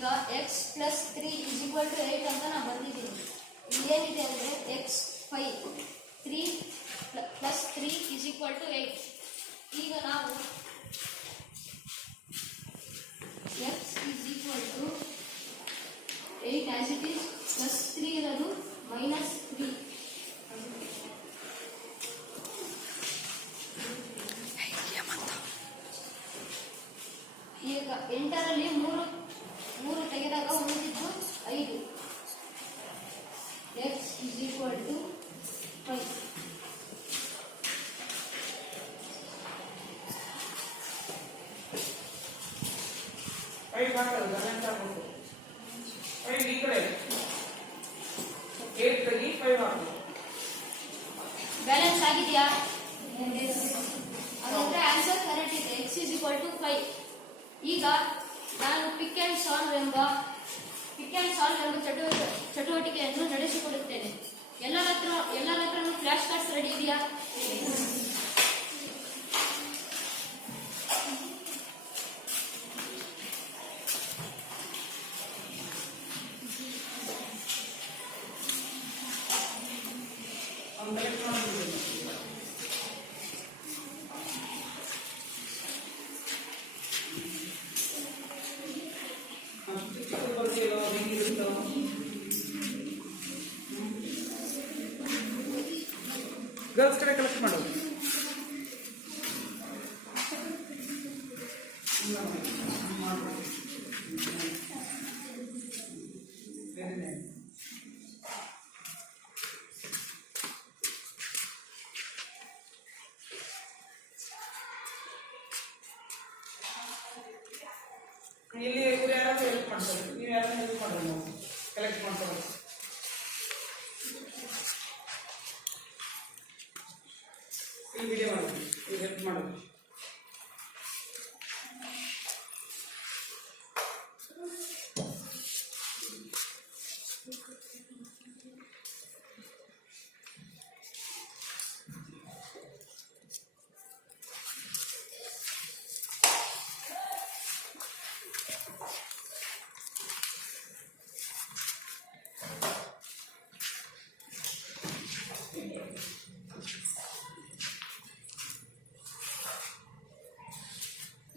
ಈಗ x plus 3 is equal to 8 ಅಂತ ನಾನು ಬರ್ದಿದ್ದೀನಿ. ಇಲ್ಲೇನಿದೆ ಅಂದರೆ x 5 3 plus 3 is equal to 8. ಈಗ ನಾವು x is equal to 8 as it is, plus 3 ಇರೋದು ಮೈನಸ್ 3. ಈಗ 8ರಲ್ಲಿ 3 ತೆಗೆದಾಗ ಉಳಿದಿದ್ದು 5. x is equal to 5. Balance ಆಗಿದೆಯಾ? ಹಾಗಾದ್ರೆ ಆನ್ಸರ್ ಕರೆಕ್ಟ್ ಇದೆ. x is equal to 5. ಈಗ ನಾನು ಪಿಕ್ ಅಂಡ್ ಸಾಲ್ವ್ ಎಂಬ ಚಟುವಟಿಕೆಯನ್ನು ನಡೆಸಿಕೊಡುತ್ತೇನೆ. ಎಲ್ಲರ ಹತ್ರನೂ ಫ್ಲಾಶ್ ಕಾರ್ಡ್ಸ್ ರೆಡಿ ಇದೆಯಾ? ಗರ್ಲ್ಸ್ ಕಡೆ ಕಲೆಕ್ಟ್ ಮಾಡೋದು. ಇಲ್ಲಿ ಇವ್ರು ಯಾರಾದ್ರೂ ಹೆಲ್ಪ್ ಮಾಡ್ತಾರೆ, ನೀವು ಯಾರು ಹೆಲ್ಪ್ ಮಾಡ್ರಿ, ನಾವು ಕಲೆಕ್ಟ್ ಮಾಡ್ತಾರೆ. ಈ ವಿಡಿಯೋ ಮಾಡಿ, ಈಗ ಹೆಲ್ಪ್ ಮಾಡೋದು.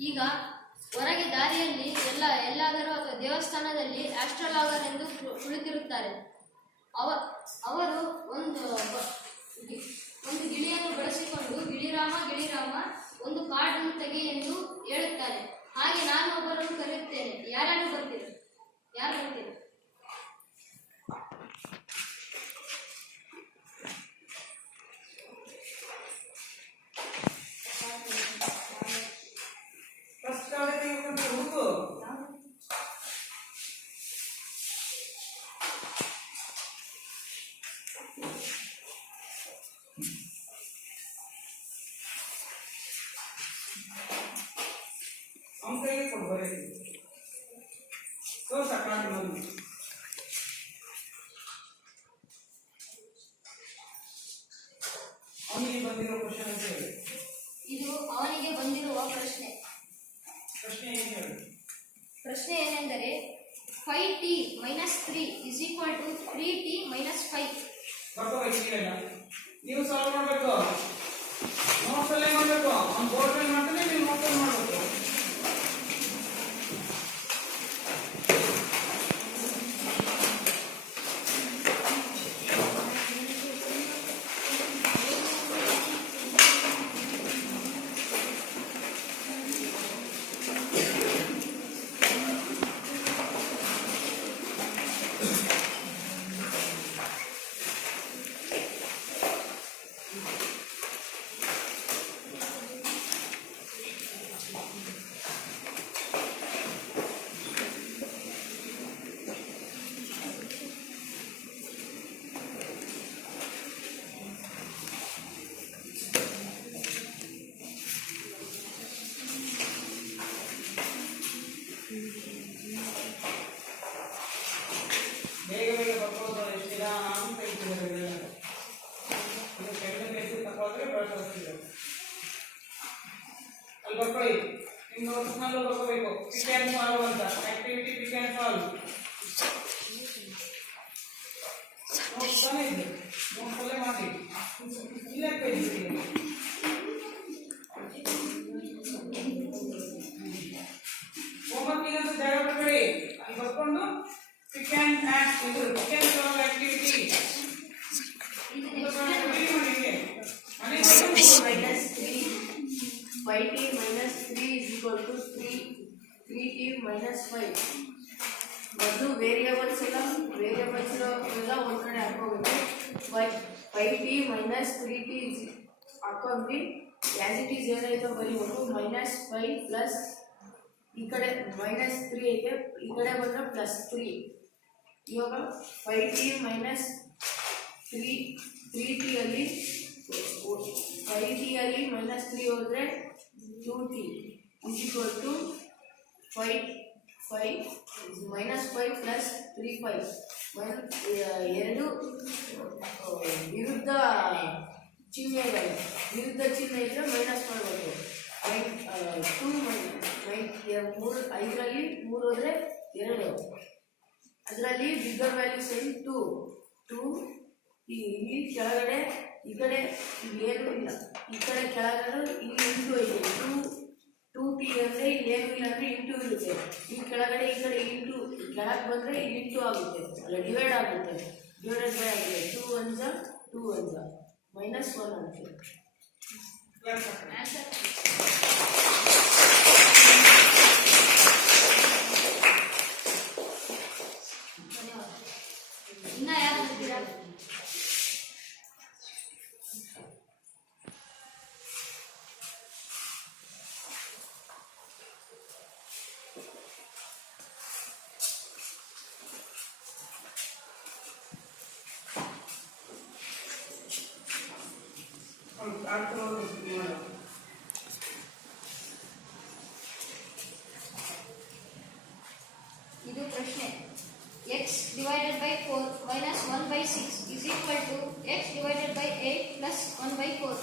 ಈಗ ಹೊರಗೆ ದಾರಿಯಲ್ಲಿ ಎಲ್ಲಾದರೂ ಅಥವಾ ದೇವಸ್ಥಾನದಲ್ಲಿ ಆಸ್ಟ್ರೋಲಾಗರ್ ಎಂದು ಕುಳಿತಿರುತ್ತಾರೆ. ಅವರು ಒಂದು ಗಿಳಿಯನ್ನು ಬಳಸಿಕೊಂಡು ಗಿಳಿರಾಮ ಒಂದು ಕಾರ್ಡನ್ನು ತೆಗೆ ಎಂದು ಹೇಳುತ್ತಾರೆ. ಹಾಗೆ ನಾನು ಒಬ್ಬರನ್ನು ಕರೆಯುತ್ತೇನೆ. ಯಾರು ಬರ್ತೀರ? ಕೈಗೆ ಕೊಡ್ಬಾರೆ ಸೊ ಸಕಾಲ ಅವನಿಗೆ ಬಂದಿರೋ ಕ್ವಶನ್ ಅಂತ ಹೇಳಿ. ಇದು ಅವನಿಗೆ ಬಂದಿರುವ ಪ್ರಶ್ನೆ ಏನೆಂದರೆ 5t - 3 = 3t - 5. ನೀವು ಸಾಲ್ವ್ ಮಾಡಬೇಕು, ನೋಟ್ಸ್ ಅಲ್ಲೇ ಮಾಡಬೇಕು. ಅವ್ನು ಬೋರ್ಡ್ ಮೇಲೆ ಮಾಡ್ತಾನೆ, ನೀವು ನೋಟ್ಸ್ ಅಲ್ಲಿ ಮಾಡಬೇಕು. ಬೇಗ ಬರ್ಬೋದು. ಎಷ್ಟು ದಿನ ಅಂತ ಇಟ್ಟಿದ್ದಾರೆ. ಕೆಳಗೆ ಬೇಸಿ ತಗೊಂಡ್ರೆ ಬಳಸ್ತಿದ್ದಾರೆ. ಅಲ್ಲಿ ಬರ್ಕೊಳ್ಳಿ. in notes ನಲ್ಲಿ ಓದಬೇಕು pick and solve ಅಂತ activity pick and solve notes ತಾನೇ ಇದೆ notes ಅಲ್ಲೇ ಮಾಡಿ ಇಲ್ಲೇ ಪೇಜ್ ಇದೆ ಹೋಮ್ವರ್ಕ್ ಈಗ ಜಾಗ ಬಿಡಬೇಡಿ ಅಲ್ಲಿ ಬರ್ಕೊಂಡು pick and solve activity -3 5t minus 3 is equal to 3t minus 5 ಮೊದಲು ವೇರಿಯೇಬಲ್ಸ್ ಎಲ್ಲ ಒಂದು ಕಡೆ ಹಾಕೋಬೇಕು 5t minus 3t ಹಾಕೊಂಡ್ವಿ ಆಸ್ ಇಟ್ ಈಸ್ ಏನಾಯ್ತು ಬರೀಬೇಕು -5 ಪ್ಲಸ್ ಈ ಕಡೆ -3 ಐತೆ ಈ ಕಡೆ ಬಂದ್ರೆ +3 ಇವಾಗ 5t minus 3t ಅಲ್ಲಿ 5t ಅಲ್ಲಿ -3 ಹೋದ್ರೆ 2t is equal to 5 plus 3 5 ಎರಡು ವಿರುದ್ಧ ಚಿಹ್ನೆಗಳು ವಿರುದ್ಧ ಚಿಹ್ನೆ ಇದ್ರೆ ಮೈನಸ್ ಮಾಡಬೇಕು 5ರಲ್ಲಿ 3 ಹೋದ್ರೆ 2 ಅದರಲ್ಲಿ ಬಿಗ್ಗರ್ ವ್ಯಾಲ್ಯೂ ಸೈನ್ 2 ಇಲ್ಲಿ ಕೆಳಗಡೆ ಈ ಕಡೆ ಏನು ಇಲ್ಲ ಈ ಕಡೆ ಕೆಳಗಡೆ ಇಲ್ಲಿ ಇಂಟು ಇದೆ 2t ಅಂದರೆ ಇಲ್ಲಿ ಏನು ಇಲ್ಲ ಅಂದರೆ ಇಂಟು ಇರುತ್ತೆ ಈ ಕೆಳಗಡೆ ಈ ಕಡೆ ಇಂಟು ಕೆಳಗೆ ಬಂದರೆ ಇಲ್ಲಿ ಇಂಟು ಆಗುತ್ತೆ ಅಲ್ಲ ಡಿವೈಡ್ ಆಗುತ್ತೆ ಡಿವೈಡೆಡ್ ಬೈ ಆಗುತ್ತೆ 2 1 -1 ಆಗುತ್ತೆ ಇನ್ನ ಯಾರು ಬರ್ತೀರಾ ಇದು ಪ್ರಶ್ನೆ x divided by 4 minus 1 by 6 is equal to x divided by 8 plus 1 by 4.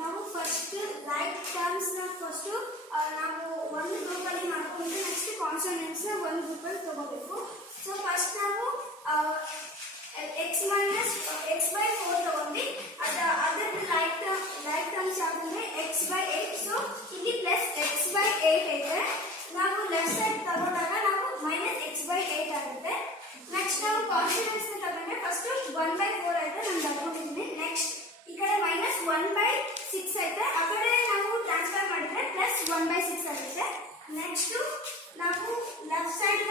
ನಾವು ಫಸ್ಟ್ ರೈಟ್ ಟರ್ಮ್ಸ್ ಫಸ್ಟ್ ನಾವು ಒಂದು ಗ್ರೂಪ್ ಅಲ್ಲಿ ಮಾಡ್ಕೊಂಡು ನೆಕ್ಸ್ಟ್ ಕಾನ್ಸೋನೆಂಟ್ಸ್ ಒಂದು ಗ್ರೂಪ್ ಅಲ್ಲಿ ತಗೋಬೇಕು ಸೊ ಫಸ್ಟ್ ನಾವು x/4 ತಗೊಂಡು ಅದರ ರೈಟ್ ಟರ್ಮ್ಸ್ ಯಾವಂದ್ರೆ x/8 ಸೊ ಇಲ್ಲಿ ಪ್ಲಸ್ x/8 ಐತೆ ನಾವು ಲೆಫ್ಟ್ ಸೈಡ್ ತಗೊಂಡಾಗ ನಾವು -x/8 ಆಗುತ್ತೆ ನೆಕ್ಸ್ಟ್ ನಾವು ಕಾನ್ಸೋನೆಂಟ್ಸ್ ತಗೊಂಡ್ರೆ ಫಸ್ಟ್ 1/4 ಐತೆ ನಾನು ತಗೊಂಡಿದ್ದೀನಿ ನೆಕ್ಸ್ಟ್ ಈ ಕಡೆ -1/6 ಐತೆ ಆ ಕಡೆ ನಾವು ಟ್ರಾನ್ಸ್ಫರ್ ಮಾಡಿದ್ರೆ +1/6 ಆಗುತ್ತೆ ನೆಕ್ಸ್ಟ್ ನಾವು left side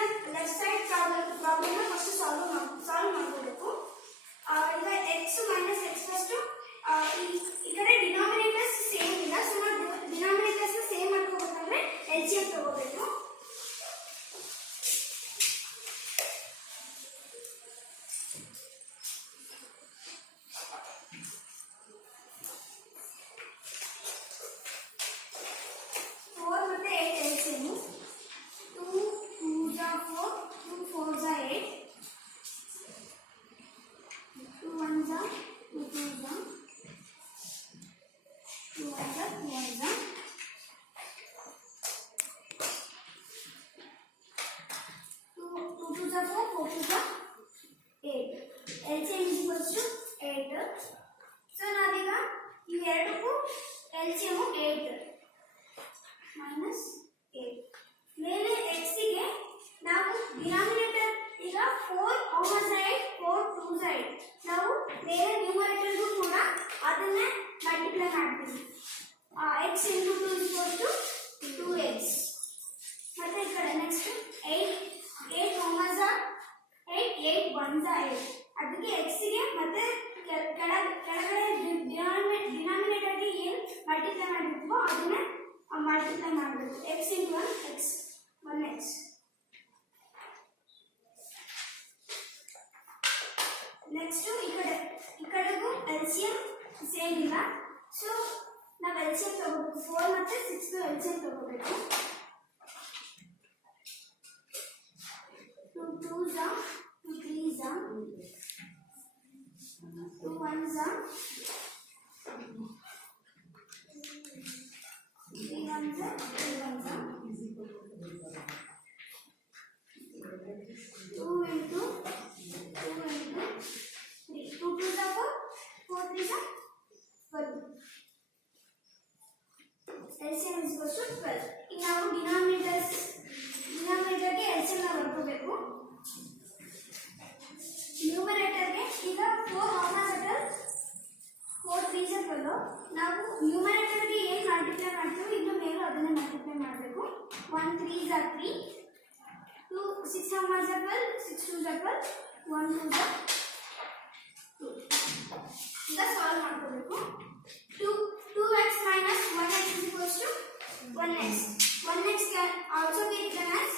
problem first solve ಮಾಡ್ಕೋಬೇಕು ಈಗ x - x ಫಸ್ಟ್ ಈ ಕಡೆ ಡಿನಾಮಿನೇಟರ್ಸ್ ಸೇಮ್ ಇಲ್ಲ ಸೊ ನಾವು ಡಿನಾಮಿನೇಟರ್ಸ್ ಸೇಮ್ ಮಾಡ್ಕೋಬೇಕಂದ್ರೆ LCM ತಗೋಬೇಕು 8. LCM is equals to 8. 1 8 ಅದಕ್ಕೆ x ಗೆ ಮತ್ತೆ ಕೆಳಗಡೆ ಡಿನಾಮಿನೇಟರ್ಗೆ ಏನು ಮಲ್ಟಿಪ್ಲೈ ಮಾಡಿರ್ತೀವೋ ಅದನ್ನ ಮಲ್ಟಿಪ್ಲೈ ಮಾಡಬೇಕು x into 1 x 1x. Next ಈ ಕಡೆಗೂ ಎಲ್ಸಿಎಂ ಸೇಮ್ ಇಲ್ಲ, ಸೊ ನಾವು ಎಲ್ಸಿಎಂ ತಗೋಬೇಕು. 4 ಮತ್ತೆ 6 ಎಲ್ಸಿಎಂ ತಗೋಬೇಕು. 2 2s are 2 3s are 2 1s are 3 1s are 3 1s are 2 into 3 2 2s are 4 4 3s are 12. LCM is equals to 12. ಈಗ ನಾವು ಡಿನಾಮಿನೇಟರ್ಗೆ LCM ನ ಬರ್ಕೋಬೇಕು. ನ್ಯೂಮರೇಟರ್ಗೆ ಈಗ 4 ಹಾರ್ಮಾಸೆಟಲ್ 4 3s are 12. ನಾವು ನ್ಯೂಮರೇಟರ್ಗೆ ಏನು ಮಲ್ಟಿಪ್ಲೈ ಮಾಡ್ತೀವಿ ಇನ್ನು ಮೇಲೂ ಅದನ್ನೇ ಮಲ್ಟಿಪ್ಲೈ ಮಾಡಬೇಕು. 1 3s are 3 2 6 ಹಾರ್ಮಾಸ್ are 12 6 2s are 12 1 2s are 2. ಈಗ ಸಾಲ್ವ್ ಮಾಡ್ಕೋಬೇಕು. 2x minus 1x is equals to 1x. 1x can also be written as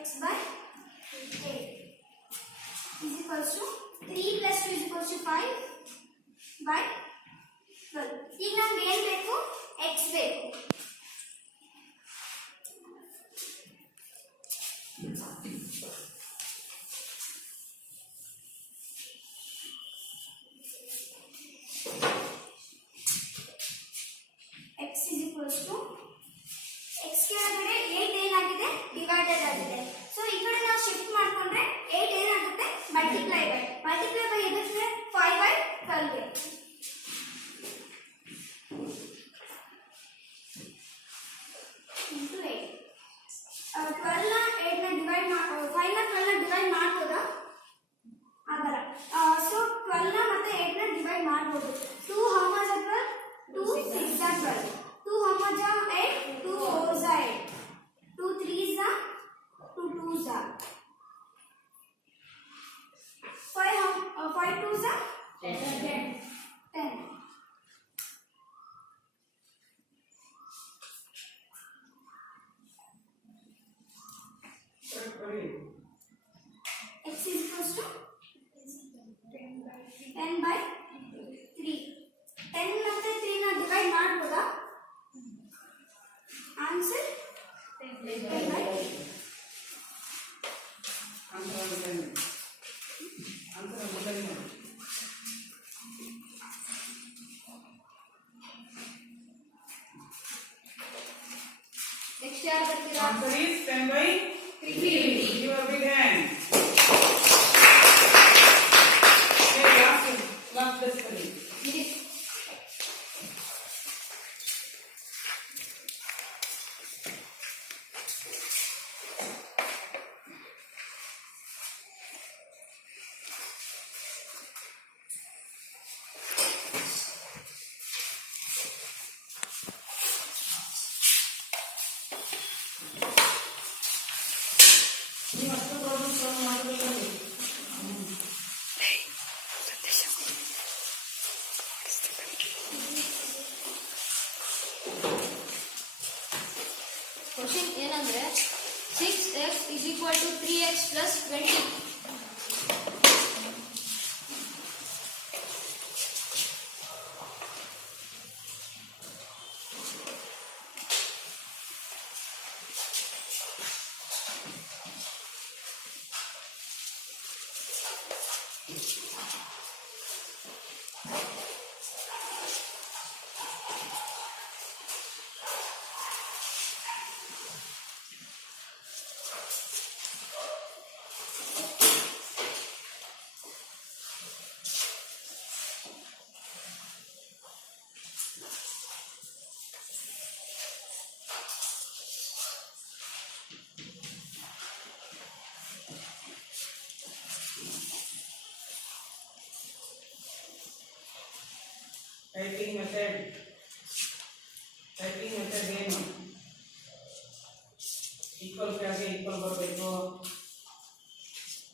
x by 8 is equals to 3 plus 2 is equals to 5 by 12. ಈಗ ನಮ್ಗೆ ಏನು ಬೇಕು? x ಬೇಕು. x is equals to x ಕೆಳಗಡೆ 8 ಏನಾಗಿದೆ divided ಆಗಿದೆ. So ಈ ಕಡೆ ನಾವು ಶಿಫ್ಟ್ ಮಾಡ್ಕೊಂಡ್ರೆ 8 ಏನಾಗುತ್ತೆ ಮಲ್ಟಿಪ್ಲೈ ಬೈ ಎದಕ್ಕೆ 5 by 12 ಗೆ into 8 12 ನ 8 ನ ಡಿವೈಡ್ 5 ನ 12 ನ ಡಿವೈಡ್ ಮಾಡ್ಬೋದಾ? ಆಗಲ್ಲ. ಸೊ 12 ನ ಮತ್ತೆ 8 ನ ಡಿವೈಡ್ ಮಾಡ್ಬೋದು. 2 how much are 12 2 6 are 12 2 how much are 8 2 4s are 8 2 3s are 2 2s are 5 2s are 10 x is equals to 10 by 3 10 ಮತ್ತೆ 3 ನ ಡಿವೈಡ್ ಮಾಡ್ಬೋದಾ? Answer 10 by 3. ನೆಕ್ಸ್ಟ್ ಯಾರು ಬರ್ತೀರಾ? Answer is 10 by 3. Your big hand. Okay, last test करें. Question ಏನಂದ್ರೆ 6x is equal to 3x plus 20.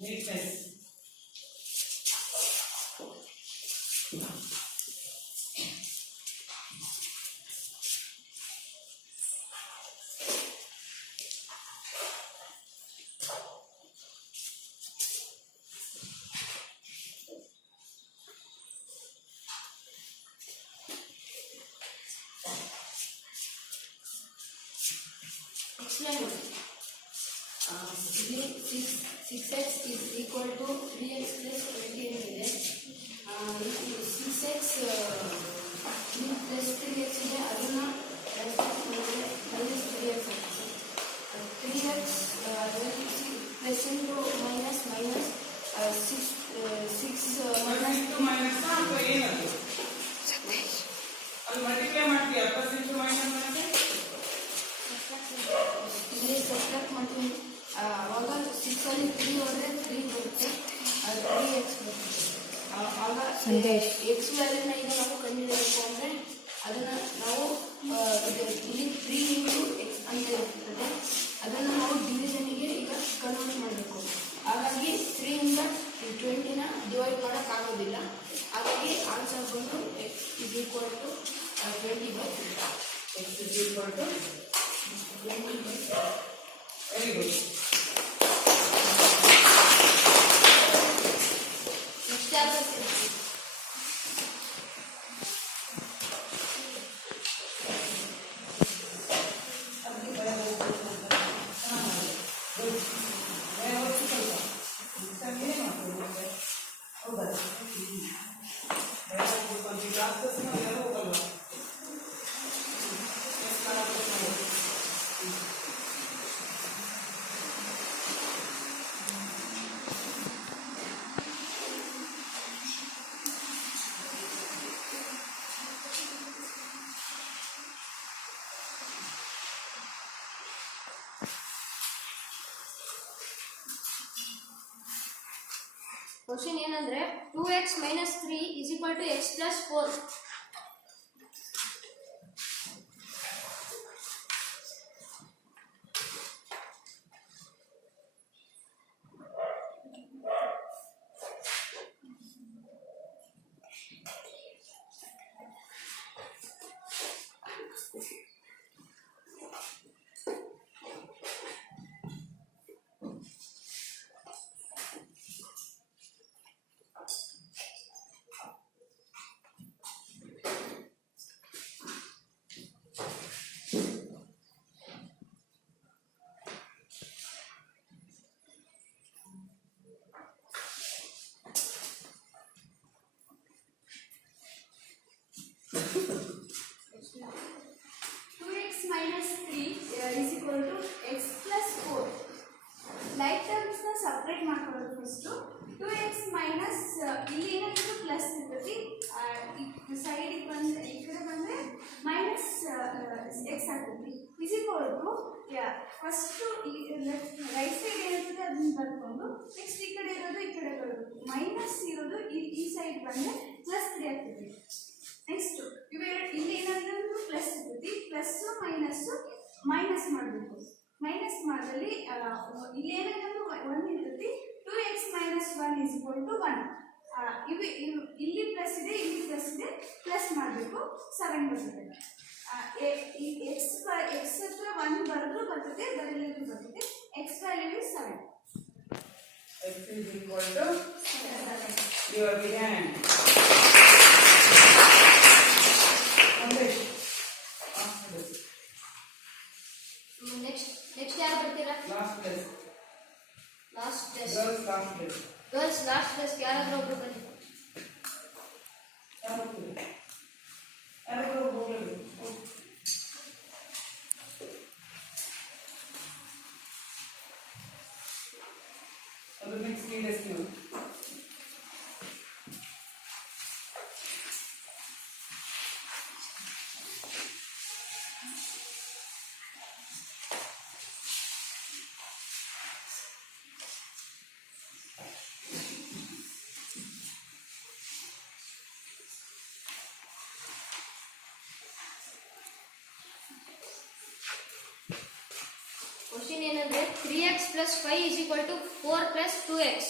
neatness. Explain it. 6x is equal to 3x plus 20 ಇದೆ. 6x 3 plus 3x ಇದೆ, ಅದನ್ನ minus 3x ಆಗ್ತದೆ. 3x plus into minus 6 plus into minus ಅಥವಾ ಏನದು ಅಲ್ಲಿ multiply ಮಾಡ್ತೀಯಾ ಪ್ಲಸ್ ಇಂಟು ಮೈನಸ್ ಅಂದ್ರೆ ಇಲ್ಲಿ ಸಬ್ಟ್ರಾಕ್ಟ್ ಮಾಡ್ತೀನಿ. ಆವಾಗ 6 ಅಲ್ಲಿ 3 ಹೋದ್ರೆ 3 ಬರುತ್ತೆ, 3x ಬರುತ್ತೆ. ಆಗ ಎಕ್ಸ್ ವ್ಯಾಲ್ಯೂನ ಈಗ ನಾವು ಕಂಡುಹಿಡಿಯಬೇಕು ಅಂದರೆ ಅದನ್ನು ನಾವು ಇಲ್ಲಿ 3 ಇಂಟು ಎಕ್ಸ್ ಅಂತ ಇರ್ತದೆ, ಅದನ್ನು ನಾವು ಡಿವಿಷನಿಗೆ ಈಗ ಕನ್ವರ್ಟ್ ಮಾಡಬೇಕು. ಹಾಗಾಗಿ 3 ಇಂದ 20ನ ಡಿವೈಡ್ ಮಾಡೋಕ್ಕಾಗೋದಿಲ್ಲ. ಹಾಗಾಗಿ ಆನ್ಸರ್ ಬಂದು x is equal to 20/3. X is equal to 20/3. Very good. Next ಯಾರು ಬರ್ತೀರಾ? ಕ್ವಶನ್ ಏನಂದ್ರೆ 2x minus 3 is equal to x plus 4. Like terms ನ ಸಪರೇಟ್ ಮಾಡ್ಕೊಳ್ಳೋದು ಫಸ್ಟ್. 2x ಮೈನಸ್ ಇಲ್ಲಿ ಏನಾದ್ರು ಪ್ಲಸ್ ಇರ್ತೈತಿ, ಸೈಡ್ ಬಂದ್ರೆ ಈ ಕಡೆ ಬಂದ್ರೆ ಮೈನಸ್ ಎಕ್ಸ್ ಆಗ್ತೈತಿ. Is equal to first right side ಏನಿರ್ತದೆ ಅದನ್ನ ಬರ್ಕೊಂಡು ನೆಕ್ಸ್ಟ್ ಈ ಕಡೆ ಇರೋದು ಈ ಕಡೆ ಬರಬೇಕು, ಮೈನಸ್ ಇರೋದು ಈ ಸೈಡ್ ಬಂದ್ರೆ ಪ್ಲಸ್ 3 ಆಗ್ತೈತಿ. ನೆಕ್ಸ್ಟ್ ಇವೆರಡು ಇಲ್ಲಿ ಏನಾದ್ರು ಪ್ಲಸ್ ಇರ್ತೈತಿ, ಪ್ಲಸ್ ಮೈನಸ್ ಮಾಡಬೇಕು. ಮೈನಸ್ ಮಾಡಿದಲ್ಲಿ ಇಲ್ಲಿ ಏನಾದ್ರು 1 ಇರ್ತೈತಿ. 2x minus 1 is equal to 1. ಇಲ್ಲಿ ಪ್ಲಸ್ ಇದೆ, ಇಲ್ಲಿ ಪ್ಲಸ್ ಇದೆ, ಪ್ಲಸ್ ಮಾಡಬೇಕು, 7 ಬರ್ತದೆ. ಎಕ್ಸ್ ಹತ್ರ 1 ಬರೆದ್ರು ಬರ್ತದೆ, ಬರಲಿದ್ರು ಬರ್ತದೆ. X value is 7. x is equal to your behind. Next ಯಾರು ಬರ್ತೀರಾ? Last test. Girls last test ಯಾರಾದ್ರೂ ಒಬ್ರು ಬನ್ನಿ. ಅದು ನೆಕ್ಸ್ಟ್ ಟೆಸ್ಟ್ ನೀವು ಕ್ವಶನ್ ಏನಂದ್ರೆ 3x plus 5 is equal to 4 plus 2x.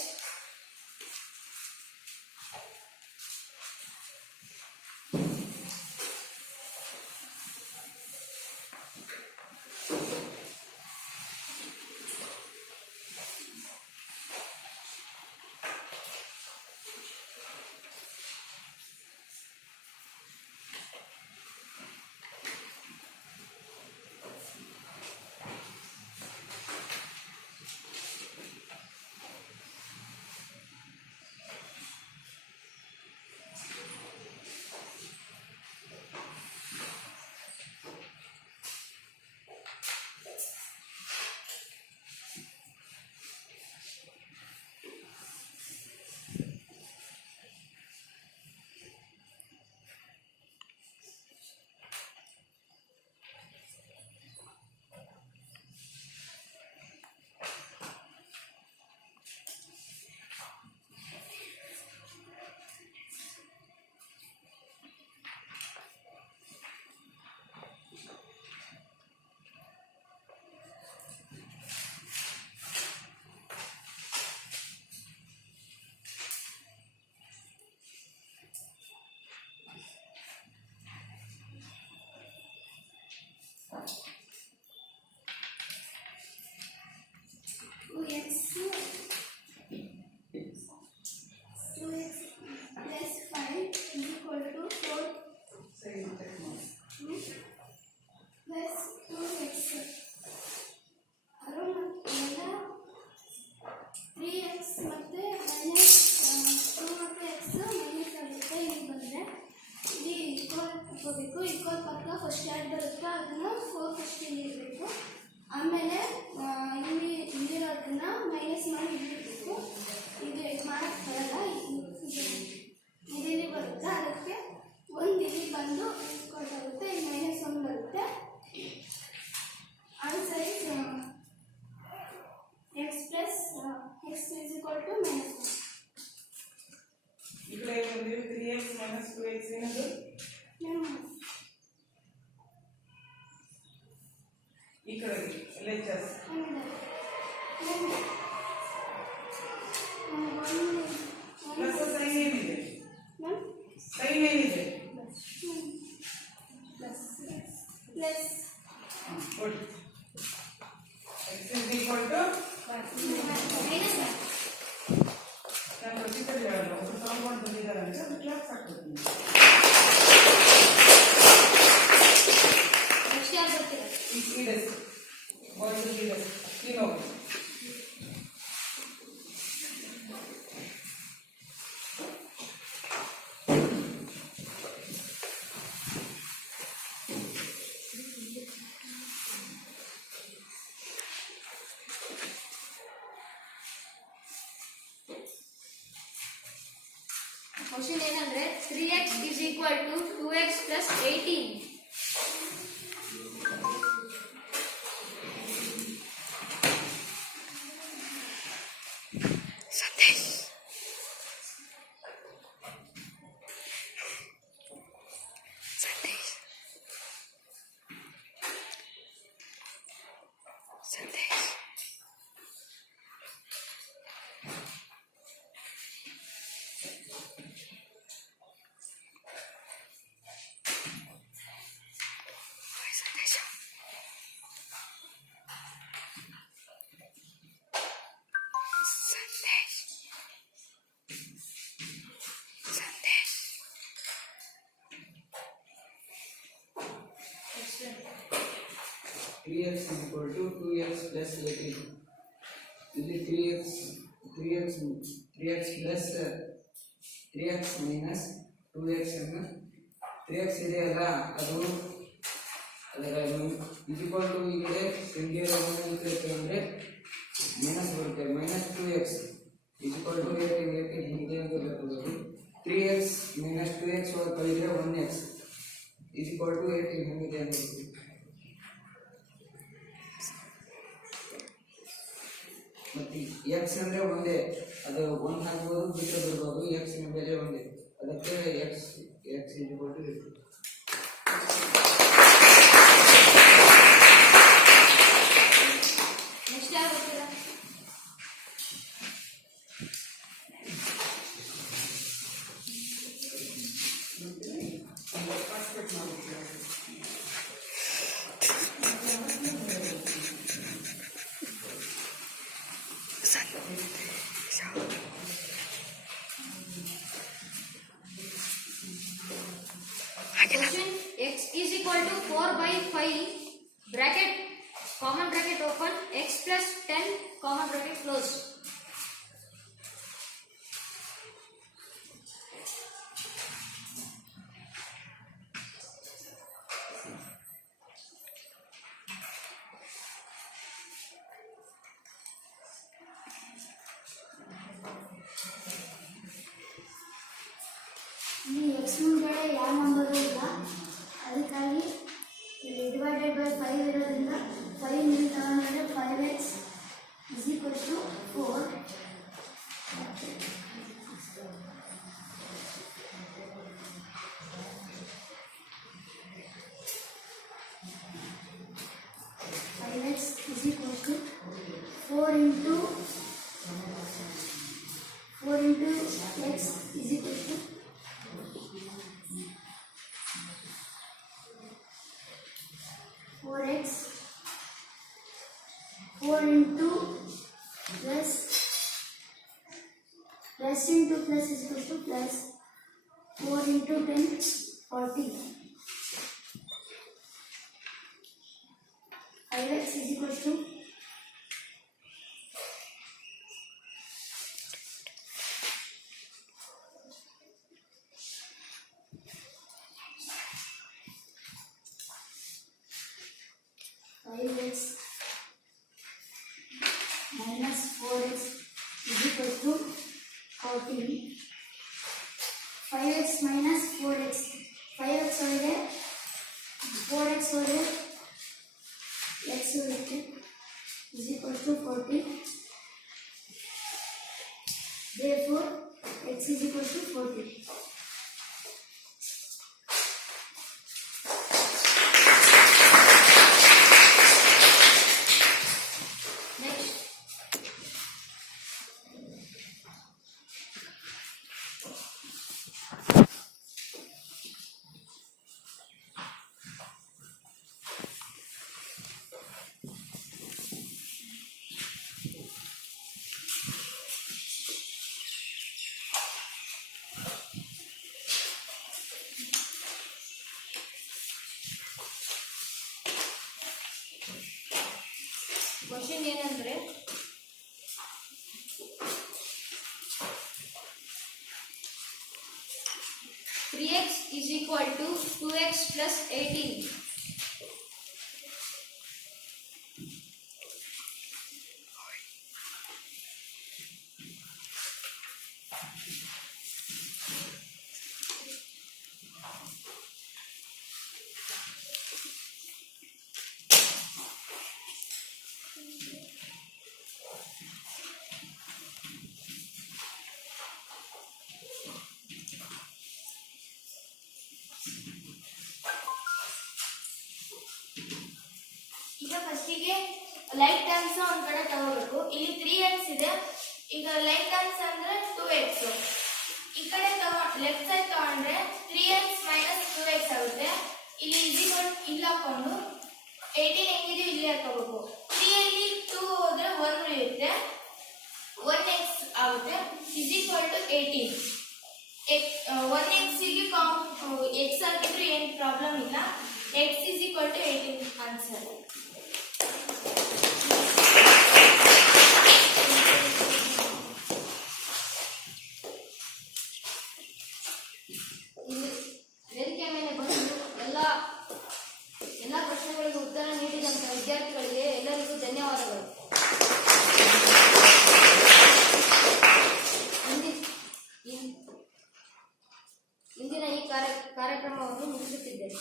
Equal ಪಕ್ಕ ಫಸ್ಟ್ ಯಾರು ಬರುತ್ತೋ ಅದನ್ನು 4 ಫಸ್ಟ್ ಇಲ್ಲಿ ಇರಬೇಕು. ಆಮೇಲೆ ಇಲ್ಲಿರೋದನ್ನ ಮೈನಸ್ ಮಾಡಿ ಇಲ್ಲಿರಬೇಕು. ಇದು ಮಾಡಕ್ಕೆ ಬರಲ್ಲ, ಇಲ್ಲಿ ಬರುತ್ತೆ. ಅದಕ್ಕೆ ಒಂದು ಇಲ್ಲಿ ಬಂದು ಕೊಟ್ಟಾಗುತ್ತೆ, ಇಲ್ಲಿ -1 ಬರುತ್ತೆ. Answer is x plus x is equal to -1. ಈ ಕಡೆ ಬಂದಿದೆ 3x - 2x ಏನದು? ಈ ಕಡೆ LHS ಪ್ಲಸ್ ಸೈನ್ ಏನಿದೆ? ಸೈನ್ ಏನಿದೆ? Plus good. x is equal to ನಾನು ಪ್ರತಿಕ್ರಿಯೆ ಹೇಳಲ್ಲ, ಒಂದು ಸಾಲ್ವ್ ಮಾಡಿ ಬಂದಿದ್ದಾರೆ ಅಂದರೆ ಅದು ಕ್ಲಾಸ್ ಆಗ್ತದೆ. ನೆಕ್ಸ್ಟ್ ಯಾರು ಬರ್ತೀರಾ? ಈಡಸ್ ಒಂದು ಈಡಸ್ ಇನ್ನೊಬ್ಬ ಕ್ವಶನ್ ಏನಂದ್ರೆ 3x is equal to 2x plus 18. X is equal to 2x plus 18. ಇಲ್ಲಿ 3x plus 3x minus 2x ಅನ್ನು 3x ಇದೆಯಲ್ಲ ಅದು ಅದರ ಈಕ್ವಲ್ ಟು ಈ ಕಡೆ ಅಂದರೆ ಮೈನಸ್ ಬರುತ್ತೆ. -2x ಈಕ್ವಲ್ ಟು 18 ಹಿಂಗೆ ಅಂತ ಬರ್ತದೆ. 3x minus 2x ಒಳಗೆ ಕಳಿದ್ರೆ 1x ಈಕ್ವಲ್ ಟು 18 ಹಿಂಗಿದೆ ಅಂತ ಬರ್ತದೆ. ಮತ್ತೆ x ಅಂದ್ರೆ ಒಂದೇ, ಅದು 1 ಹಾಕಬಹುದು ಬಿಟ್ಟು ಬಿಡಬಹುದು. x ನ ಬೆಲೆ ಒಂದೇ, ಅದಕ್ಕೆ x ಈಕ್ವಲ್ ಟು 18. ನೆಕ್ಸ್ಟ್ ಯಾರು Question: x is equal to 4 by 5 bracket common bracket open x plus 10 common bracket close. ಇಲ್ಲಿ ಎಕ್ಸ್ ಮುಂದೆ ಯಾವ ನಂಬರು ಇಲ್ಲ, ಅದಕ್ಕಾಗಿ ಇಲ್ಲಿ ಡಿವೈಡೆಡ್ ಬೈ 5 ಇರೋದ್ರಿಂದ 5 ಮಿಲ್ ತಗೊಂಡ್ರೆ 5x is equal to 4. 5x is equal to 4 into x is equal to 4x, 4 into plus into plus is equal to plus 4 into 10 40. 5x is equal to 5x minus 4x is equal to 14. 5x minus 4x, 5x over 4x over x over is equal to 40. Therefore, x is equal to 40. Question ಏನಂದ್ರೆ three x is equal to 2x plus 18. ಈಗ ಫಸ್ಟಿಗೆ like terms ಒಂದ್ ಕಡೆ ತಗೋಬೇಕು. ಇಲ್ಲಿ 3x ಇದೆ. ಈಗ like terms ಅಂದ್ರೆ 2x. ಈ ಕಡೆ ಲೆಫ್ಟ್ ಸೈಡ್ ತಗೊಂಡ್ರೆ 3x minus 2x ಆಗುತ್ತೆ. ಇಲ್ಲಿ ಇಲ್ಲಿ ಹಾಕೊಂಡು 18 ಹೆಂಗಿದೆ ಇಲ್ಲಿ ಹಾಕೋಬೇಕು. 3 ಅಲ್ಲಿ 2 ಹೋದ್ರೆ 1 ಉಳಿಯುತ್ತೆ. 1x ಆಗುತ್ತೆ is equal to 18. 1x ಗೆ x ಹಾಕಿದ್ರೆ ಏನು ಪ್ರಾಬ್ಲಮ್ ಇಲ್ಲ. x is equal to 18 answer. ವೇದಿಕೆ ಮೇಲೆ ಬಂದು ಎಲ್ಲ ಪ್ರಶ್ನೆಗಳಿಗೆ ಉತ್ತರ ನೀಡಿದಂಥ ವಿದ್ಯಾರ್ಥಿಗಳಿಗೆ ಎಲ್ಲರಿಗೂ ಧನ್ಯವಾದಗಳು. ಇಂದಿನ ಈ ಕಾರ್ಯಕ್ರಮವನ್ನು ಮುಗಿಸುತ್ತಿದ್ದೇನೆ.